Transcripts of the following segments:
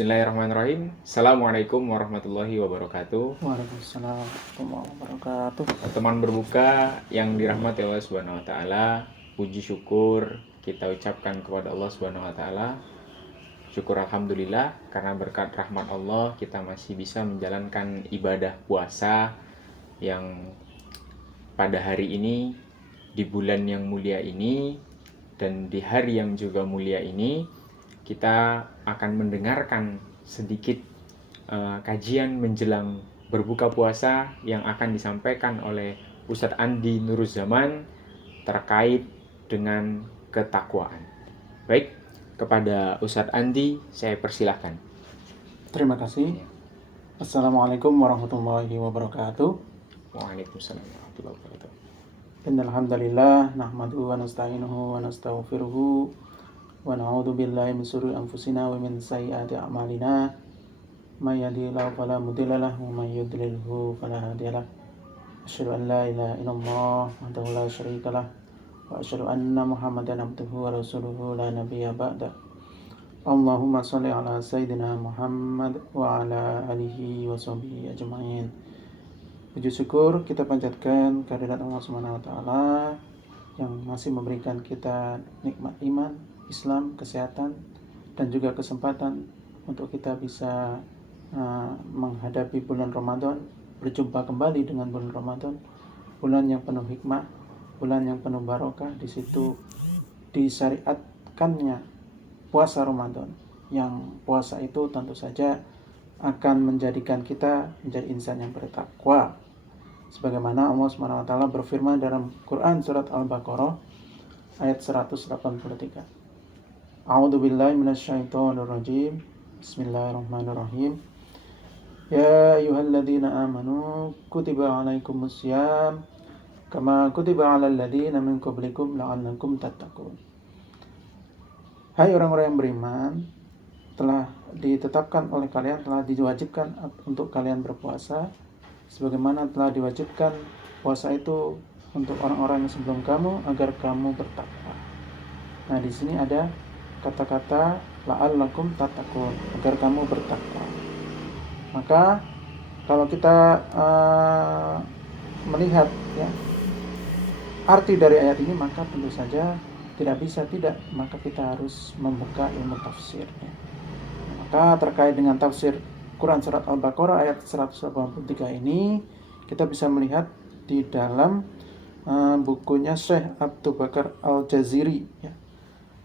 Bismillahirrahmanirrahim. Assalamualaikum warahmatullahi wabarakatuh. Waalaikumsalam warahmatullahi wabarakatuh. Teman berbuka yang dirahmati Allah Subhanahu wa taala, puji syukur kita ucapkan kepada Allah Subhanahu wa taala. Syukur alhamdulillah karena berkat rahmat Allah kita masih bisa menjalankan ibadah puasa yang pada hari ini, di bulan yang mulia ini, dan di hari yang juga mulia ini kita akan mendengarkan sedikit kajian menjelang berbuka puasa yang akan disampaikan oleh Ustadz Andi Nuruzzaman terkait dengan ketakwaan. Baik, kepada Ustadz Andi saya persilahkan. Terima kasih. Assalamualaikum warahmatullahi wabarakatuh. Waalaikumsalam warahmatullahi wabarakatuh. Innal hamdalillah nahmaduhu wa nasta'inuhu wa nastaghfiruhu wa na'udzu billahi min shururi anfusina wa min sayyiati a'malina. May yahdihillahu fala mudilla lahu wa may yudlilhu fala hadiya lahu. Asyhadu an la ilaha illallah wahdahu la syarika lah wa asyhadu anna Muhammadan abduhu wa rasuluhu la nabiyya ba'da. Allahumma shalli ala sayyidina Muhammad wa ala alihi wa sahbihi ajma'in. Puji syukur kita panjatkan kehadirat Allah Subhanahu wa taala yang masih memberikan kita nikmat iman, Islam, kesehatan dan juga kesempatan untuk kita bisa menghadapi bulan Ramadan, berjumpa kembali dengan bulan Ramadan, bulan yang penuh hikmah, bulan yang penuh barokah. Di situ disyariatkannya puasa Ramadan, yang puasa itu tentu saja akan menjadikan kita menjadi insan yang bertakwa. Sebagaimana Allah Subhanahu wa taala berfirman dalam Quran surat Al-Baqarah ayat 183. A'udzu billahi minasyaitonir rajim. Bismillahirrahmanirrahim. Ya ayyuhalladzina amanu kutiba alaikumus syiyam kama kutiba alal ladzina min qablikum la'allakum tattaqun. Hai orang-orang yang beriman, telah ditetapkan oleh kalian, telah diwajibkan untuk kalian berpuasa sebagaimana telah diwajibkan puasa itu untuk orang-orang yang sebelum kamu agar kamu bertakwa. Nah, di sini ada kata-kata la'allakum tattaqun, agar kamu bertakwa. Maka kalau kita melihat ya arti dari ayat ini, maka tentu saja tidak bisa tidak, maka kita harus membuka ilmu tafsir ya. Maka terkait dengan tafsir Quran surat Al-Baqarah ayat 183 ini, kita bisa melihat di dalam bukunya Syekh Abdul Bakar Al-Jaziri ya,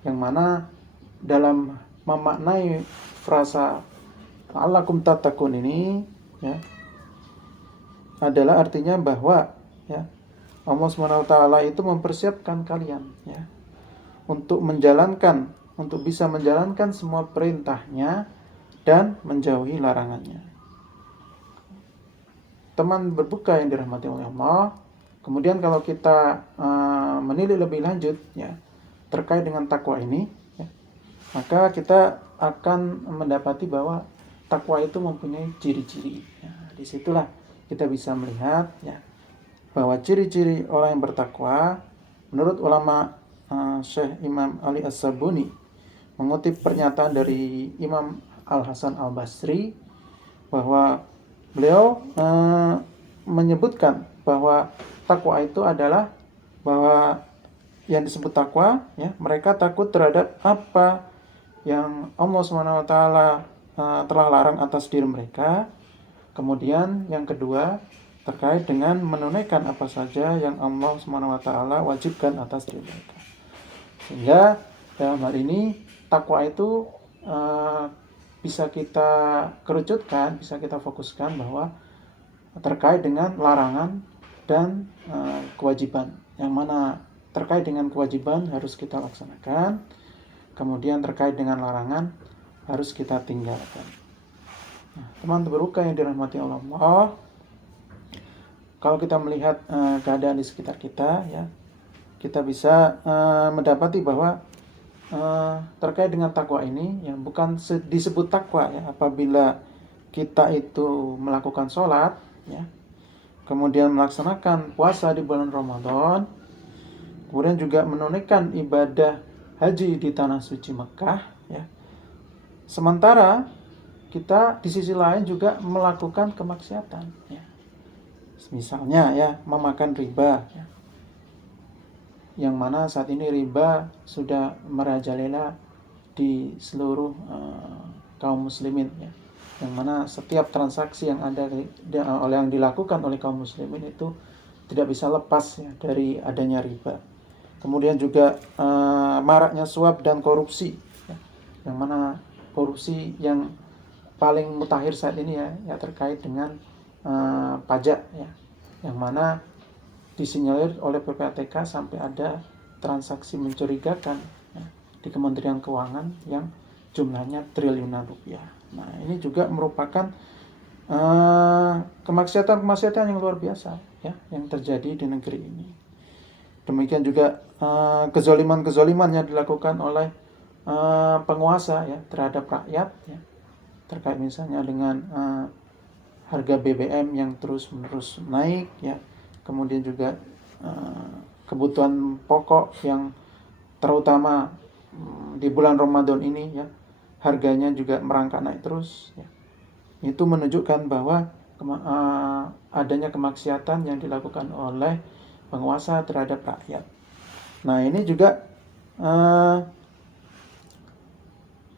yang mana dalam memaknai frasa la'allakum tattaqun ini ya, adalah artinya bahwa ya, Allah Subhanahu wa taala itu mempersiapkan kalian ya untuk bisa menjalankan semua perintahnya dan menjauhi larangannya. Teman berbuka yang dirahmati oleh Allah, kemudian kalau kita menilik lebih lanjut ya terkait dengan takwa ini ya, maka kita akan mendapati bahwa takwa itu mempunyai ciri-ciri ya. Disitulah kita bisa melihat ya bahwa ciri-ciri orang yang bertakwa menurut ulama Syekh Imam Ali As-Sabuni mengutip pernyataan dari Imam Al-Hasan Al-Basri bahwa beliau menyebutkan bahwa takwa itu adalah bahwa yang disebut takwa ya, mereka takut terhadap apa yang Allah SWT telah larang atas diri mereka. Kemudian yang kedua terkait dengan menunaikan apa saja yang Allah SWT wajibkan atas diri mereka. Sehingga dalam hal ini takwa itu bisa kita kerucutkan, bisa kita fokuskan bahwa terkait dengan larangan dan kewajiban. Yang mana terkait dengan kewajiban harus kita laksanakan, kemudian terkait dengan larangan harus kita tinggalkan. Nah, teman berbuka yang dirahmati Allah, kalau kita melihat keadaan di sekitar kita ya, kita bisa mendapati bahwa terkait dengan takwa ini yang bukan disebut takwa ya apabila kita itu melakukan sholat ya, kemudian melaksanakan puasa di bulan Ramadan, kemudian juga menunaikan ibadah haji di tanah suci Mekah ya. Sementara kita di sisi lain juga melakukan kemaksiatan, ya. Misalnya ya, memakan riba, ya. Yang mana saat ini riba sudah merajalela di seluruh kaum muslimin, ya. Yang mana setiap transaksi yang ada yang dilakukan oleh kaum muslimin itu tidak bisa lepas, ya, dari adanya riba. Kemudian juga maraknya suap dan korupsi, ya. Yang mana korupsi yang paling mutakhir saat ini ya terkait dengan pajak, ya. Yang mana disinyalir oleh PPATK sampai ada transaksi mencurigakan, ya, di Kementerian Keuangan yang jumlahnya triliunan rupiah. Nah, ini juga merupakan kemaksiatan yang luar biasa, ya, yang terjadi di negeri ini. Demikian juga kezaliman yang dilakukan oleh penguasa, ya, terhadap rakyat, ya, terkait misalnya dengan harga BBM yang terus-menerus naik, ya. Kemudian juga kebutuhan pokok yang terutama di bulan Ramadan ini, ya, harganya juga merangkak naik terus, ya. Itu menunjukkan bahwa adanya kemaksiatan yang dilakukan oleh penguasa terhadap rakyat. Nah, ini juga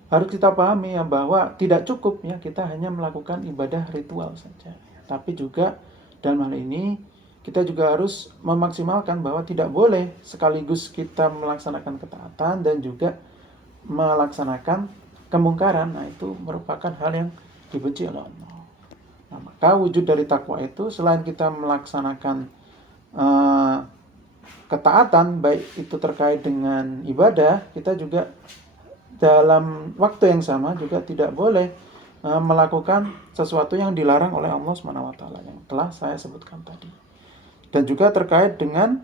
harus kita pahami, ya, bahwa tidak cukup, ya, kita hanya melakukan ibadah ritual saja, tapi juga dalam hal ini kita juga harus memaksimalkan bahwa tidak boleh sekaligus kita melaksanakan ketaatan dan juga melaksanakan kemungkaran. Nah, itu merupakan hal yang dibenci oleh Allah. Nah, maka wujud dari takwa itu selain kita melaksanakan ketaatan, baik itu terkait dengan ibadah, kita juga dalam waktu yang sama juga tidak boleh melakukan sesuatu yang dilarang oleh Allah SWT yang telah saya sebutkan tadi. Dan juga terkait dengan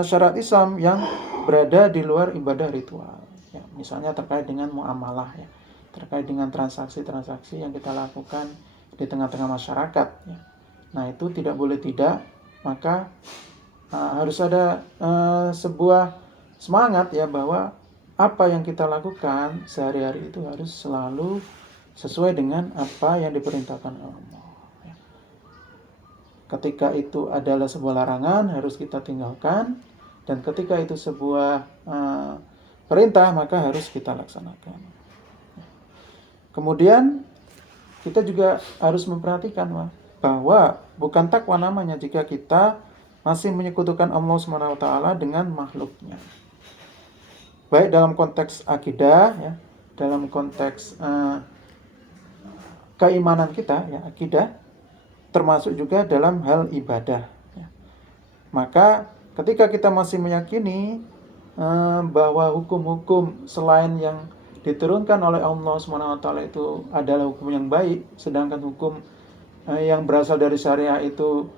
syariat Islam yang berada di luar ibadah ritual, ya. Misalnya terkait dengan muamalah, ya, terkait dengan transaksi-transaksi yang kita lakukan di tengah-tengah masyarakat, ya. Nah, itu tidak boleh tidak, maka harus ada sebuah semangat, ya, bahwa apa yang kita lakukan sehari-hari itu harus selalu sesuai dengan apa yang diperintahkan Allah. Ketika itu adalah sebuah larangan, harus kita tinggalkan. Dan ketika itu sebuah perintah, maka harus kita laksanakan. Kemudian kita juga harus memperhatikan bahwa bukan takwa namanya jika kita masih menyekutukan Allah SWT dengan makhluknya. Baik dalam konteks akidah, ya, dalam konteks keimanan kita, ya, akidah, termasuk juga dalam hal ibadah, ya. Maka ketika kita masih meyakini bahwa hukum-hukum selain yang diturunkan oleh Allah SWT itu adalah hukum yang baik, sedangkan hukum yang berasal dari syariah itu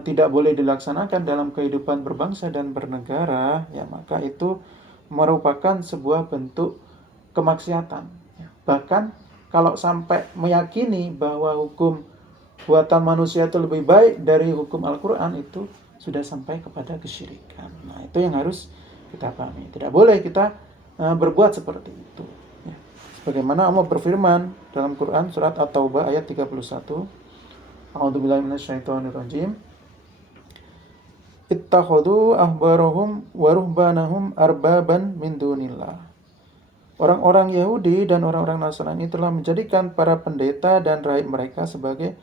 tidak boleh dilaksanakan dalam kehidupan berbangsa dan bernegara, ya, maka itu merupakan sebuah bentuk kemaksiatan, ya. Bahkan kalau sampai meyakini bahwa hukum buatan manusia itu lebih baik dari hukum Al-Quran, itu sudah sampai kepada kesyirikan. Nah, itu yang harus kita pahami. Tidak boleh kita berbuat seperti itu, ya. Sebagaimana Allah berfirman dalam Quran surat At-Taubah ayat 31, A'udzubillahi minasyaitonirrajim, ittakhadhu ahbarahum wa ruhbanahum arbaban min dunillah. Orang-orang Yahudi dan orang-orang Nasrani telah menjadikan para pendeta dan rahib mereka sebagai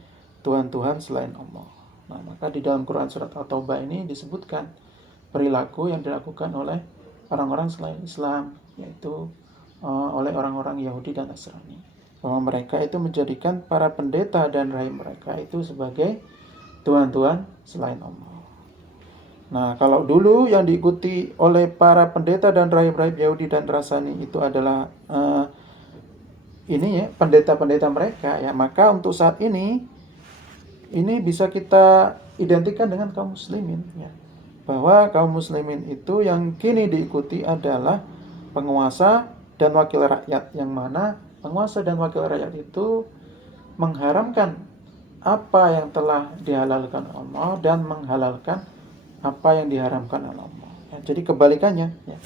Tuhan-Tuhan selain Allah. Nah, maka di dalam Quran surat At-Taubah ini disebutkan perilaku yang dilakukan oleh orang-orang selain Islam, yaitu oleh orang-orang Yahudi dan Nasrani, bahwa mereka itu menjadikan para pendeta dan rahib mereka itu sebagai Tuhan-Tuhan selain Allah. Nah, kalau dulu yang diikuti oleh para pendeta dan rahib-rahib Yahudi dan Nasrani itu adalah pendeta-pendeta mereka, ya, maka untuk saat ini bisa kita identikan dengan kaum muslimin, ya, bahwa kaum muslimin itu yang kini diikuti adalah penguasa dan wakil rakyat, yang mana penguasa dan wakil rakyat itu mengharamkan apa yang telah dihalalkan Allah dan menghalalkan apa yang diharamkan Allah, ya. Jadi kebalikannya, ya.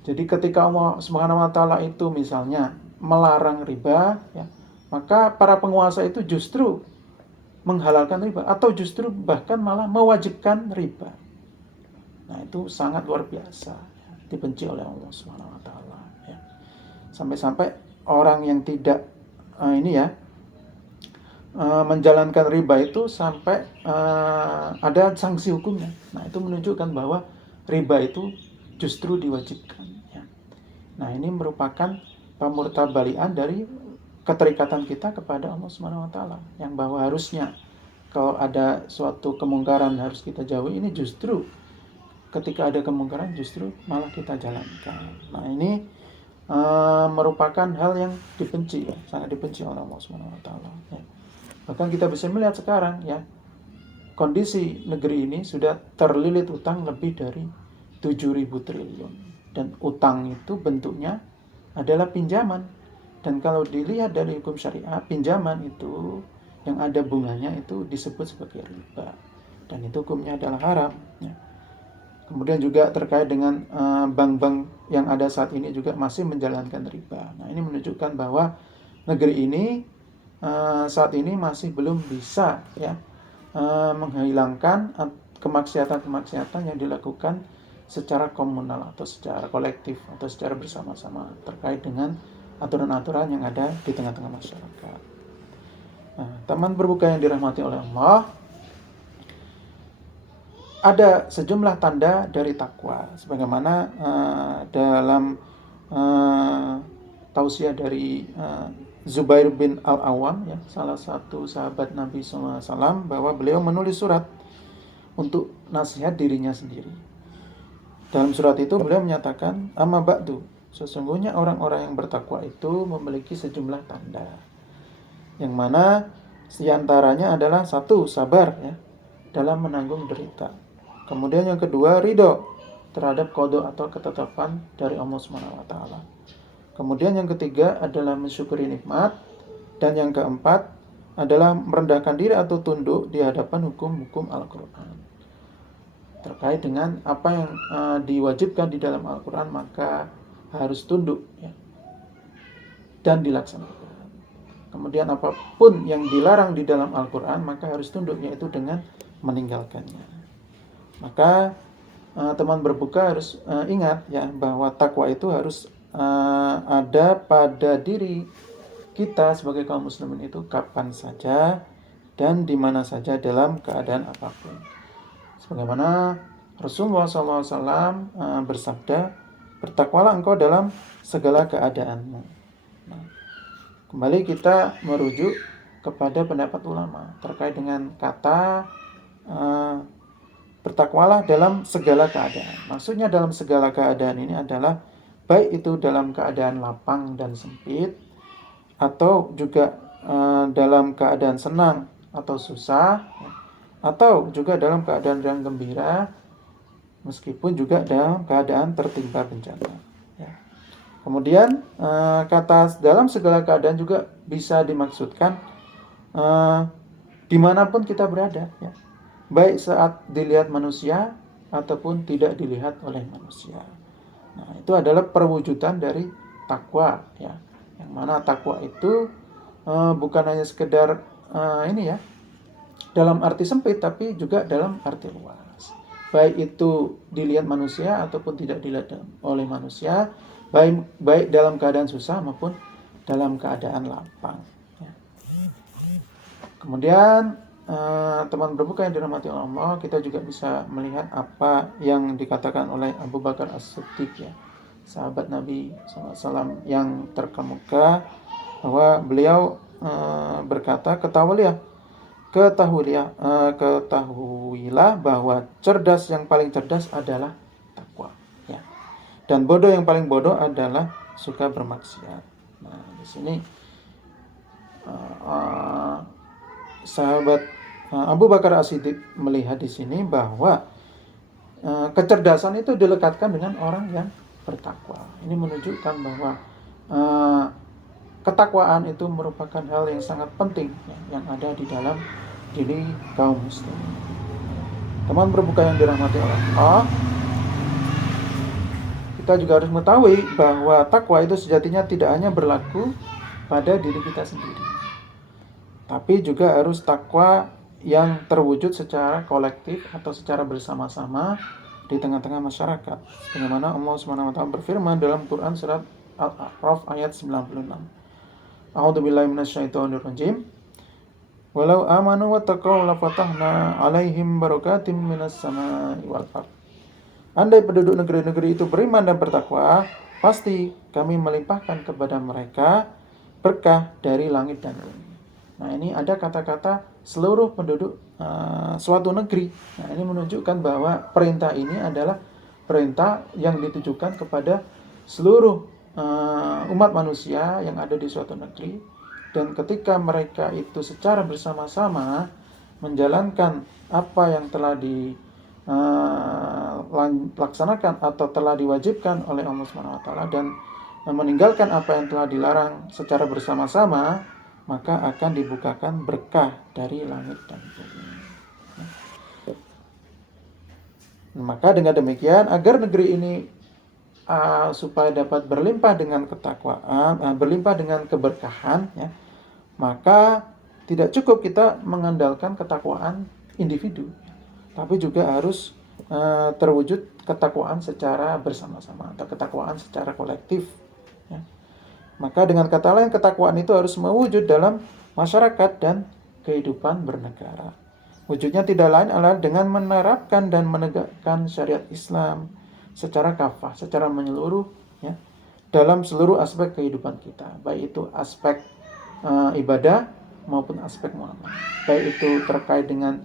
Jadi ketika Allah Subhanahu wa taala itu misalnya melarang riba, ya, maka para penguasa itu justru menghalalkan riba atau justru bahkan malah mewajibkan riba. Nah, itu sangat luar biasa, ya, dibenci oleh Allah Subhanahu wa taala, ya. Sampai-sampai orang yang tidak menjalankan riba itu sampai ada sanksi hukumnya. Nah, itu menunjukkan bahwa riba itu justru diwajibkan, ya. Nah, ini merupakan pamurtabalian dari keterikatan kita kepada Allah Subhanahu wa taala, yang bahwa harusnya kalau ada suatu kemungkaran harus kita jauhi, ini justru ketika ada kemungkaran justru malah kita jalankan. Nah, ini merupakan hal yang dibenci, ya, sangat dibenci oleh Allah Subhanahu wa taala, ya. Bahkan kita bisa melihat sekarang, ya, kondisi negeri ini sudah terlilit utang lebih dari 7.000 triliun. Dan utang itu bentuknya adalah pinjaman. Dan kalau dilihat dari hukum syariah, pinjaman itu yang ada bunganya itu disebut sebagai riba. Dan itu hukumnya adalah haram, ya. Kemudian juga terkait dengan bank-bank yang ada saat ini juga masih menjalankan riba. Nah, ini menunjukkan bahwa negeri ini saat ini masih belum bisa, ya, menghilangkan kemaksiatan-kemaksiatan yang dilakukan secara komunal atau secara kolektif atau secara bersama-sama terkait dengan aturan-aturan yang ada di tengah-tengah masyarakat. Nah, teman berbuka yang dirahmati oleh Allah, ada sejumlah tanda dari takwa sebagaimana dalam tausiah dari Zubair bin Al-Awwam, ya, salah satu sahabat Nabi SAW, bahwa beliau menulis surat untuk nasihat dirinya sendiri. Dalam surat itu beliau menyatakan, amma ba'du, sesungguhnya orang-orang yang bertakwa itu memiliki sejumlah tanda, yang mana diantaranya adalah satu, sabar, ya, dalam menanggung derita. Kemudian yang kedua, ridho terhadap qada atau ketetapan dari Allah Subhanahu wa taala. Kemudian yang ketiga adalah mensyukuri nikmat, dan yang keempat adalah merendahkan diri atau tunduk di hadapan hukum-hukum Al-Qur'an. Terkait dengan apa yang diwajibkan di dalam Al-Qur'an maka harus tunduk, ya, dan dilaksanakan. Kemudian apapun yang dilarang di dalam Al-Qur'an maka harus tunduk, yaitu dengan meninggalkannya. Maka teman berbuka harus ingat, ya, bahwa takwa itu harus ada pada diri kita sebagai kaum muslimin itu kapan saja dan di mana saja dalam keadaan apapun. Sebagaimana Rasulullah SAW bersabda, bertakwalah engkau dalam segala keadaanmu. Nah, kembali kita merujuk kepada pendapat ulama terkait dengan kata bertakwalah dalam segala keadaan. Maksudnya dalam segala keadaan ini adalah baik itu dalam keadaan lapang dan sempit, atau juga dalam keadaan senang atau susah, atau juga dalam keadaan yang gembira, meskipun juga dalam keadaan tertimpa bencana, ya. Kemudian kata dalam segala keadaan juga bisa dimaksudkan dimanapun kita berada, ya, baik saat dilihat manusia ataupun tidak dilihat oleh manusia. Nah, itu adalah perwujudan dari takwa, ya. Yang mana takwa itu bukan hanya sekedar dalam arti sempit, tapi juga dalam arti luas. Baik itu dilihat manusia ataupun tidak dilihat oleh manusia, baik dalam keadaan susah maupun dalam keadaan lapang, ya. Kemudian teman berbuka yang dirahmati Allah, kita juga bisa melihat apa yang dikatakan oleh Abu Bakar As-Siddiq, ya, sahabat Nabi SAW yang terkemuka, bahwa beliau berkata, ketahuilah bahwa cerdas yang paling cerdas adalah takwa, ya, dan bodoh yang paling bodoh adalah suka bermaksiat. Nah, di sini sahabat Abu Bakar As-Siddiq melihat di sini bahwa kecerdasan itu dilekatkan dengan orang yang bertakwa. Ini menunjukkan bahwa ketakwaan itu merupakan hal yang sangat penting, ya, yang ada di dalam diri kaum muslimin. Teman berbuka yang dirahmati Allah, kita kita juga harus mengetahui bahwa takwa itu sejatinya tidak hanya berlaku pada diri kita sendiri, tapi juga harus takwa yang terwujud secara kolektif atau secara bersama-sama di tengah-tengah masyarakat. Sebagaimana Allah Subhanahu wa taala berfirman dalam Quran surat Al-A'raf ayat 96. A'udzubillahi minasyaitonirrajim. Walau amanu wattaqau lafatahna 'alaihim barakatim minas samai wal ardh. Andai penduduk negeri-negeri itu beriman dan bertakwa, pasti kami melimpahkan kepada mereka berkah dari langit dan bumi. Nah, ini ada kata-kata seluruh penduduk suatu negeri. Nah, ini menunjukkan bahwa perintah ini adalah perintah yang ditujukan kepada seluruh umat manusia yang ada di suatu negeri. Dan ketika mereka itu secara bersama-sama menjalankan apa yang telah dilaksanakan atau telah diwajibkan oleh Allah Subhanahu wa taala dan meninggalkan apa yang telah dilarang secara bersama-sama, maka akan dibukakan berkah dari langit dan bumi. Maka dengan demikian, agar negeri ini supaya dapat berlimpah dengan ketakwaan, berlimpah dengan keberkahan, ya, maka tidak cukup kita mengandalkan ketakwaan individu, tapi juga harus terwujud ketakwaan secara bersama-sama atau ketakwaan secara kolektif. Ya. Maka dengan kata lain, ketakwaan itu harus mewujud dalam masyarakat dan kehidupan bernegara. Wujudnya tidak lain adalah dengan menerapkan dan menegakkan syariat Islam secara kafah, secara menyeluruh, ya, dalam seluruh aspek kehidupan kita, baik itu aspek ibadah maupun aspek muamalah, baik itu terkait dengan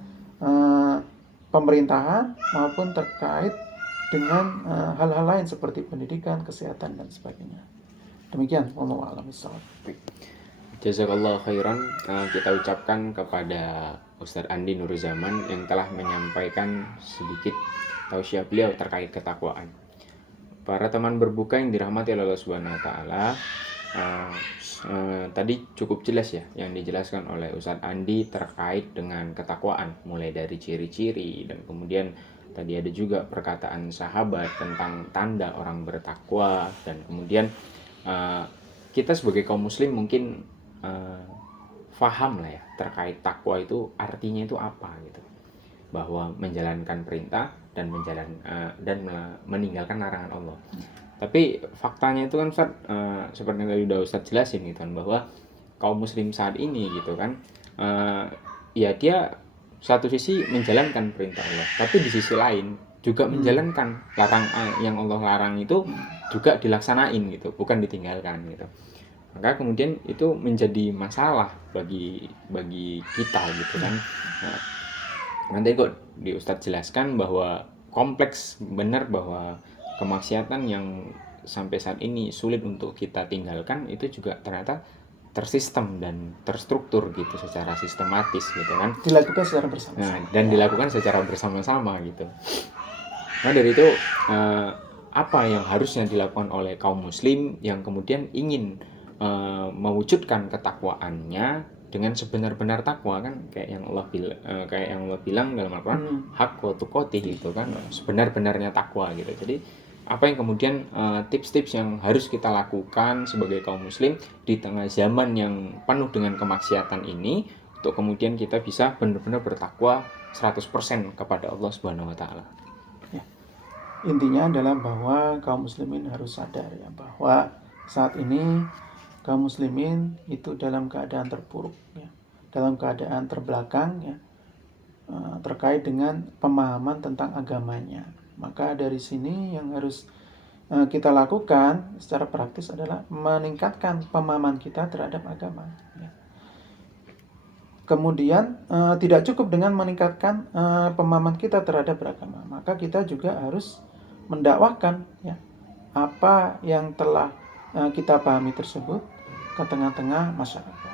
pemerintahan maupun terkait dengan hal-hal lain seperti pendidikan, kesehatan, dan sebagainya. Demikian, wallahu a'lam bishawab. Jazakallahu khairan. Kita ucapkan kepada Ustadz Andi Nurzaman yang telah menyampaikan sedikit tausiah beliau terkait ketakwaan. Para teman berbuka yang dirahmati Allah Subhanahu wa taala, tadi cukup jelas ya yang dijelaskan oleh Ustadz Andi terkait dengan ketakwaan, mulai dari ciri-ciri, dan kemudian tadi ada juga perkataan sahabat tentang tanda orang bertakwa, dan kemudian kita sebagai kaum muslim mungkin faham lah ya terkait takwa itu artinya itu apa gitu, bahwa menjalankan perintah dan meninggalkan larangan Allah. Tapi faktanya itu kan Ustaz, seperti yang tadi udah Ustaz jelasin gitu kan, bahwa kaum muslim saat ini gitu kan, ya dia satu sisi menjalankan perintah Allah, tapi di sisi lain juga menjalankan yang Allah larang itu juga dilaksanain gitu, bukan ditinggalkan gitu. Maka kemudian itu menjadi masalah bagi kita gitu kan. Nah, nanti kok di Ustadz jelaskan bahwa kompleks benar, bahwa kemaksiatan yang sampai saat ini sulit untuk kita tinggalkan itu juga ternyata tersistem dan terstruktur gitu secara sistematis gitu kan. Dilakukan secara bersama-sama. Nah, dan dilakukan secara bersama-sama gitu. Nah, dari itu apa yang harusnya dilakukan oleh kaum muslim yang kemudian ingin mewujudkan ketakwaannya dengan sebenar-benar takwa kan, kayak yang Allah bilang dalam Al-Qur'an, haqqa tuqatih gitu kan, sebenar-benarnya takwa gitu. Jadi apa yang kemudian tips-tips yang harus kita lakukan sebagai kaum muslim di tengah zaman yang penuh dengan kemaksiatan ini untuk kemudian kita bisa benar-benar bertakwa 100% kepada Allah Subhanahu wa taala. Ya. Intinya adalah bahwa kaum muslimin harus sadar ya bahwa saat ini kaum muslimin itu dalam keadaan terpuruk ya, dalam keadaan terbelakang ya, terkait dengan pemahaman tentang agamanya. Maka dari sini yang harus kita lakukan secara praktis adalah meningkatkan pemahaman kita terhadap agama ya. Kemudian tidak cukup dengan meningkatkan pemahaman kita terhadap beragama, maka kita juga harus mendakwahkan ya apa yang telah kita pahami tersebut ke tengah-tengah masyarakat.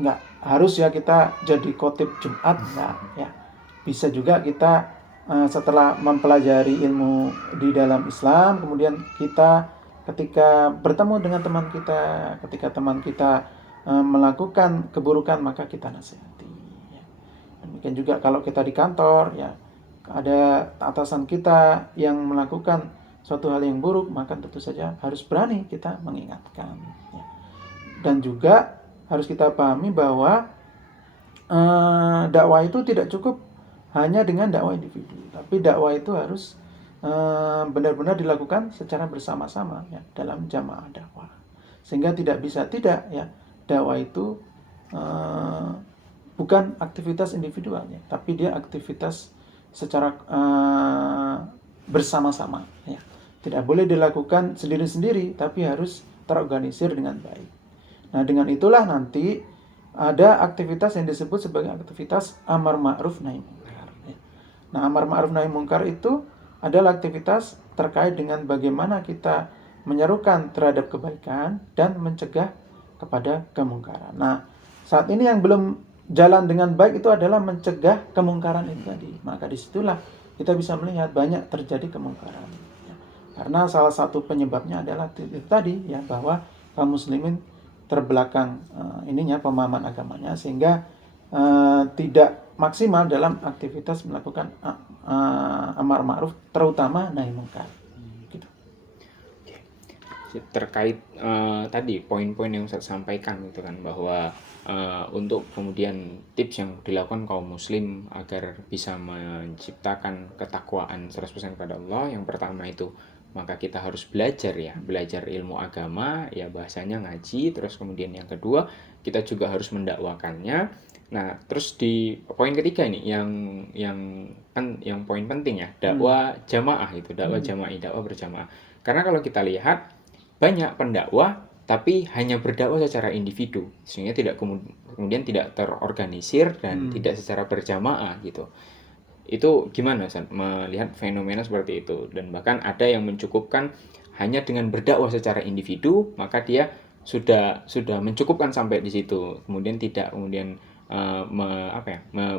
Enggak harus ya kita jadi khotib Jumat, enggak ya. Bisa juga kita setelah mempelajari ilmu di dalam Islam, kemudian kita ketika bertemu dengan teman kita, ketika teman kita melakukan keburukan, maka kita nasihati ya. Demikian juga kalau kita di kantor ya, ada atasan kita yang melakukan suatu hal yang buruk, maka tentu saja harus berani kita mengingatkan. Ya. Dan juga harus kita pahami bahwa dakwah itu tidak cukup hanya dengan dakwah individu, tapi dakwah itu harus benar-benar dilakukan secara bersama-sama ya, dalam jamaah dakwah. Sehingga tidak bisa tidak ya, dakwah itu bukan aktivitas individualnya, tapi dia aktivitas secara bersama-sama ya. Tidak boleh dilakukan sendiri-sendiri, tapi harus terorganisir dengan baik. Nah, dengan itulah nanti ada aktivitas yang disebut sebagai aktivitas amar ma'ruf nahi munkar. Nah, amar ma'ruf nahi munkar itu adalah aktivitas terkait dengan bagaimana kita menyerukan terhadap kebaikan dan mencegah kepada kemungkaran. Nah, saat ini yang belum jalan dengan baik itu adalah mencegah kemungkaran itu tadi. Maka disitulah kita bisa melihat banyak terjadi kemungkaran. Ya. Karena salah satu penyebabnya adalah itu tadi ya, bahwa kaum muslimin terbelakang pemahaman agamanya, sehingga tidak maksimal dalam aktivitas melakukan amar ma'ruf, terutama nahi munkar. Gitu. Terkait tadi poin-poin yang saya sampaikan itu kan, bahwa untuk kemudian tips yang dilakukan kaum muslim agar bisa menciptakan ketakwaan 100% kepada Allah, yang pertama itu maka kita harus belajar ilmu agama ya, bahasanya ngaji. Terus kemudian yang kedua, kita juga harus mendakwakannya. Nah, terus di poin ketiga ini yang poin penting ya, dakwah jamaah itu, dakwah jamaah, dakwah berjamaah. Karena kalau kita lihat banyak pendakwah tapi hanya berdakwah secara individu, sehingga kemudian tidak terorganisir dan tidak secara berjamaah gitu. Itu gimana San, melihat fenomena seperti itu? Dan bahkan ada yang mencukupkan hanya dengan berdakwah secara individu, maka dia sudah mencukupkan sampai di situ. Kemudian tidak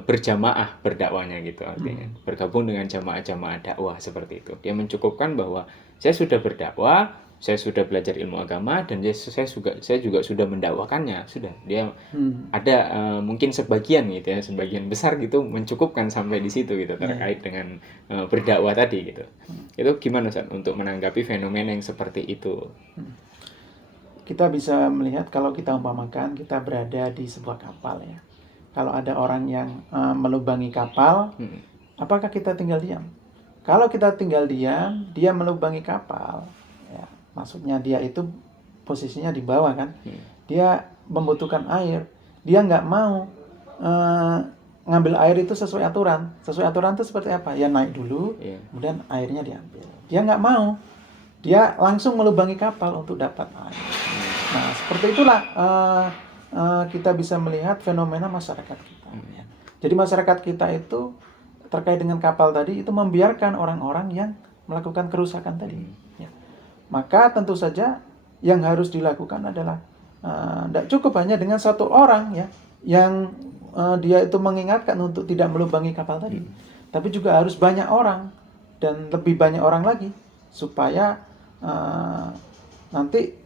berjamaah berdakwanya gitu, artinya bergabung dengan jamaah-jamaah dakwah seperti itu. Dia mencukupkan bahwa saya sudah berdakwah, saya sudah belajar ilmu agama, dan saya juga sudah mendakwakannya. Sudah, dia ada mungkin sebagian gitu ya, sebagian besar gitu mencukupkan sampai di situ gitu, terkait dengan berdakwah tadi gitu. Itu gimana San untuk menanggapi fenomena yang seperti itu? Kita bisa melihat kalau kita umpamakan kita berada di sebuah kapal ya. Kalau ada orang yang melubangi kapal, apakah kita tinggal diam? Kalau kita tinggal diam, dia melubangi kapal, ya, maksudnya dia itu posisinya di bawah kan, dia membutuhkan air, dia nggak mau ngambil air itu sesuai aturan. Sesuai aturan itu seperti apa? Ya naik dulu, kemudian airnya diambil. Dia nggak mau, dia langsung melubangi kapal untuk dapat air. Nah, seperti itulah kita bisa melihat fenomena masyarakat kita. Ya. Jadi masyarakat kita itu terkait dengan kapal tadi itu membiarkan orang-orang yang melakukan kerusakan tadi. Ya. Maka tentu saja yang harus dilakukan adalah tidak cukup hanya dengan satu orang ya, yang dia itu mengingatkan untuk tidak melubangi kapal tadi, tapi juga harus banyak orang dan lebih banyak orang lagi supaya nanti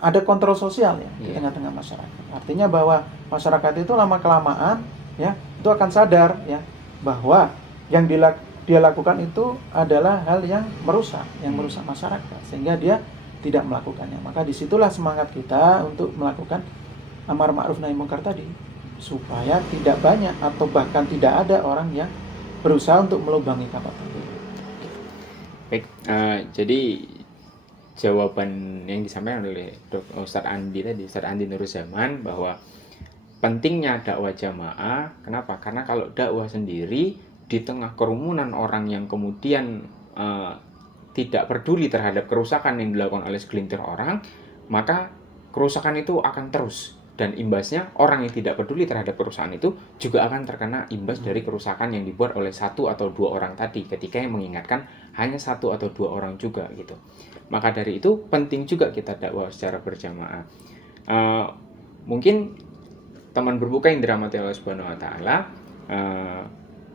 ada kontrol sosial ya di tengah-tengah masyarakat. Artinya bahwa masyarakat itu lama kelamaan ya itu akan sadar ya bahwa yang dia lakukan itu adalah hal yang merusak masyarakat, sehingga dia tidak melakukannya. Maka disitulah semangat kita untuk melakukan amar ma'ruf nahi munkar tadi, supaya tidak banyak atau bahkan tidak ada orang yang berusaha untuk melubangi kapal tadi. Baik, jadi jawaban yang disampaikan oleh Ustadz Andi Nurzaman, bahwa pentingnya dakwah jamaah. Kenapa? Karena kalau dakwah sendiri di tengah kerumunan orang yang kemudian tidak peduli terhadap kerusakan yang dilakukan oleh segelintir orang, maka kerusakan itu akan terus, dan imbasnya orang yang tidak peduli terhadap kerusakan itu juga akan terkena imbas dari kerusakan yang dibuat oleh satu atau dua orang tadi, ketika yang mengingatkan hanya satu atau dua orang juga gitu. Maka dari itu penting juga kita dakwah secara berjamaah. Mungkin teman berbuka yang dirahmati Allah Subhanahu wa taala,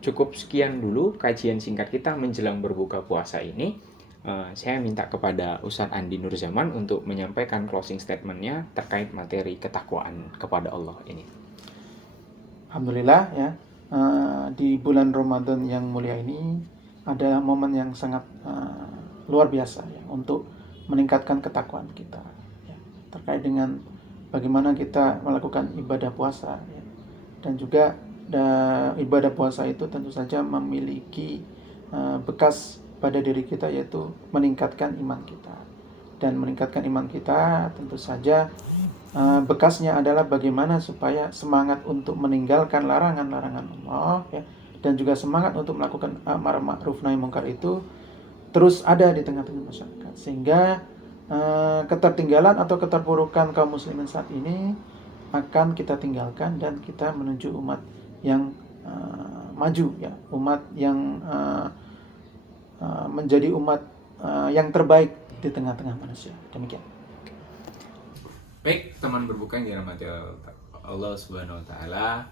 cukup sekian dulu kajian singkat kita menjelang berbuka puasa ini. Saya minta kepada Ustadz Andi Nurzaman untuk menyampaikan closing statement-nya terkait materi ketakwaan kepada Allah ini. Alhamdulillah ya, di bulan Ramadan yang mulia ini ada momen yang sangat luar biasa ya untuk meningkatkan ketakwaan kita ya, terkait dengan bagaimana kita melakukan ibadah puasa ya. Dan juga ibadah puasa itu tentu saja memiliki bekas pada diri kita, yaitu meningkatkan iman kita. Dan meningkatkan iman kita tentu saja bekasnya adalah bagaimana supaya semangat untuk meninggalkan larangan-larangan Allah ya, dan juga semangat untuk melakukan amar ma'ruf nahi munkar itu terus ada di tengah-tengah masyarakat, sehingga ketertinggalan atau keterpurukan kaum muslimin saat ini akan kita tinggalkan dan kita menuju umat yang maju ya, umat yang menjadi umat yang terbaik di tengah-tengah manusia. Demikian. Baik, teman berbuka yang dirahmati Allah Subhanahu wa taala,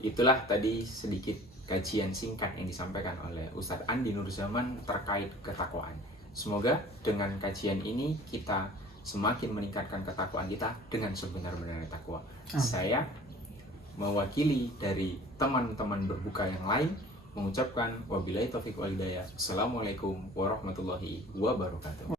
itulah tadi sedikit kajian singkat yang disampaikan oleh Ustadz Andi Nurzaman terkait ketakwaan. Semoga dengan kajian ini kita semakin meningkatkan ketakwaan kita dengan sebenar-benarnya takwa. Saya mewakili dari teman-teman berbuka yang lain mengucapkan wabillahi taufiq wal hidayah. Assalamualaikum warahmatullahi wabarakatuh.